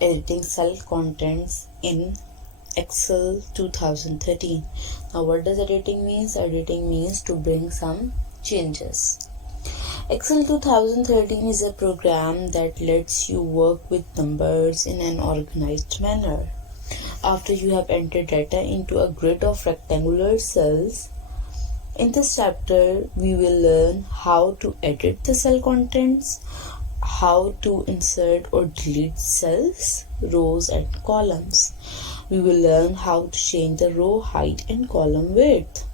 editing cell contents in Excel 2013. Now what does editing means? Editing means to bring some changes. Excel 2013 is a program that lets you work with numbers in an organized manner. After you have entered data into a grid of rectangular cells, in this chapter we will learn how to edit the cell contents, how to insert or delete cells, rows and columns. We will learn how to change the row height and column width.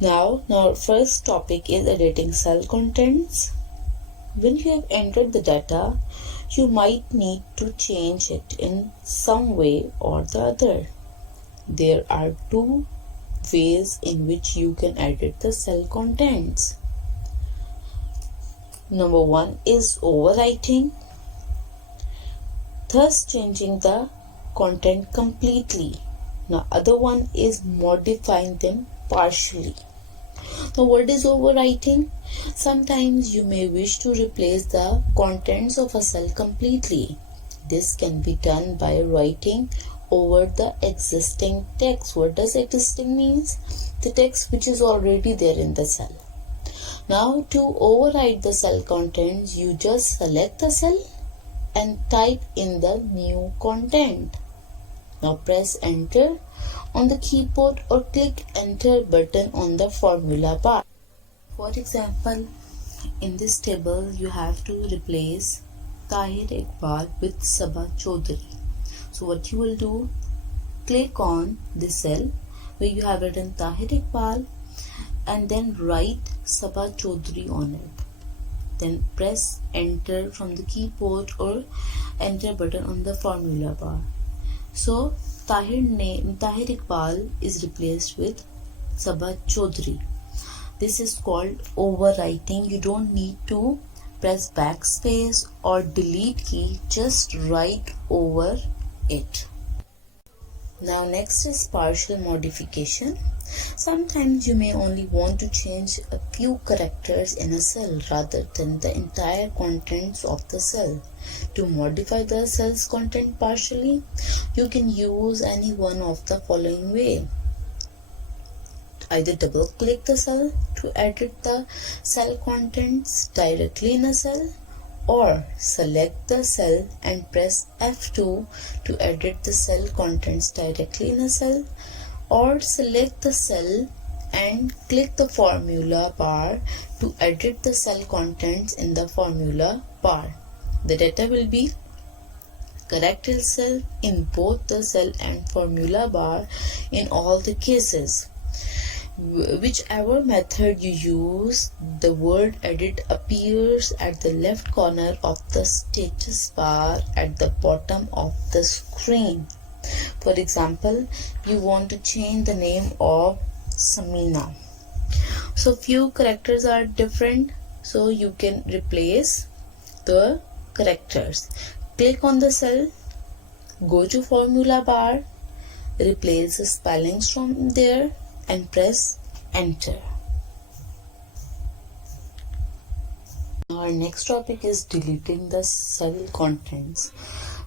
Now our first topic is editing cell contents. When you have entered the data, you might need to change it in some way or the other. There are two ways in which you can edit the cell contents. Number one is overwriting, thus changing the content completely. Now other one is modifying them partially. Now what is overwriting? Sometimes you may wish to replace the contents of a cell completely. This can be done by writing over the existing text. What does existing means? The text which is already there in the cell. Now to overwrite the cell contents, you just select the cell and type in the new content. Now press enter on the keyboard or click enter button on the formula bar. For example, in this table you have to replace Tahir Iqbal with Sabah Chaudhary. So what you will do, click on the cell where you have written Tahir Iqbal and then write Sabah Chaudhary on it. Then press enter from the keyboard or enter button on the formula bar. So Tahir Iqbal is replaced with Sabah Chaudhary. This is called overwriting. You don't need to press backspace or delete key, just write over it. Now next is partial modification. Sometimes you may only want to change a few characters in a cell rather than the entire contents of the cell. To modify the cell's content partially, you can use any one of the following way. Either double click the cell to edit the cell contents directly in a cell, or select the cell and press F2 to edit the cell contents directly in a cell, or select the cell and click the formula bar to edit the cell contents in the formula bar. The data will be correct itself in both the cell and formula bar in all the cases. Whichever method you use, the word edit appears at the left corner of the status bar at the bottom of the screen. For example, you want to change the name of Samina. So few characters are different, so you can replace the characters. Click on the cell, go to formula bar, replace the spellings from there and press enter. Our next topic is deleting the cell contents.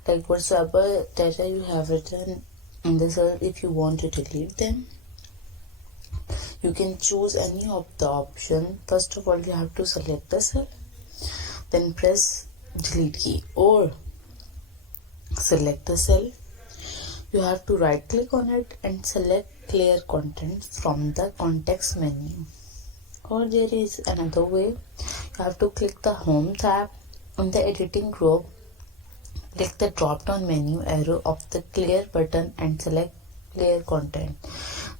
Like whatsoever data you have written in the cell, if you want to delete them, you can choose any of the option. First of all, you have to select the cell, then press delete key, or select the cell. You have to right click on it and select clear contents from the context menu. Or there is another way. You have to click the home tab on the editing group, click the drop down menu arrow of the clear button and select clear content.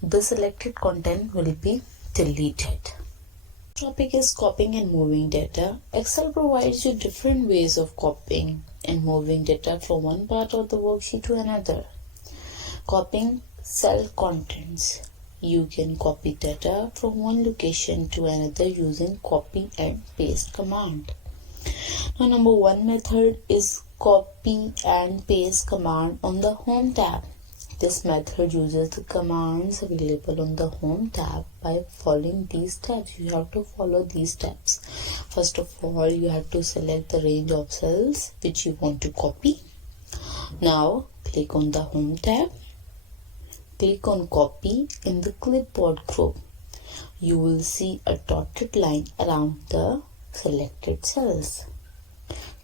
The selected content will be deleted. Topic is copying and moving data. Excel provides you different ways of copying and moving data from one part of the worksheet to another. Copying cell contents. You can copy data from one location to another using copy and paste command. Now number one method is copy and paste command on the home tab. This method uses the commands available on the home tab by following these steps. You have to follow these steps. First of all, you have to select the range of cells which you want to copy. Now click on the Home tab. Click on Copy in the Clipboard group. You will see a dotted line around the selected cells.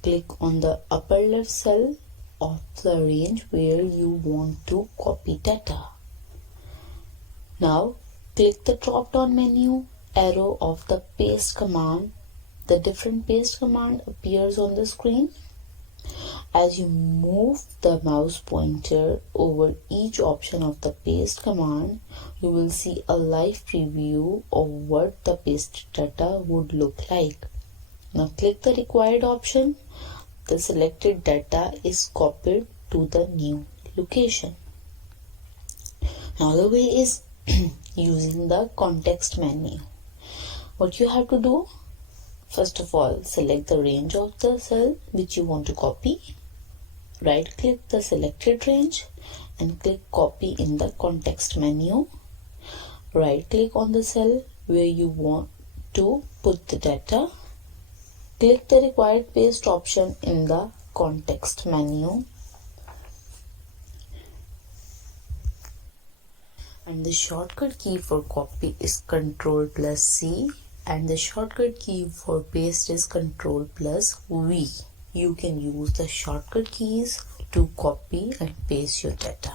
Click on the upper left cell of the range where you want to copy data. Now click the drop-down menu arrow of the paste command. The different paste command appears on the screen. As you move the mouse pointer over each option of the paste command, you will see a live preview of what the pasted data would look like. Now click the required option. The selected data is copied to the new location. Another way is using the context menu. What you have to do? First of all, select the range of the cell which you want to copy. Right click the selected range and click copy in the context menu. Right click on the cell where you want to put the data. Click the required paste option in the context menu. And the shortcut key for copy is Ctrl+C and the shortcut key for paste is Ctrl+V. You can use the shortcut keys to copy and paste your data.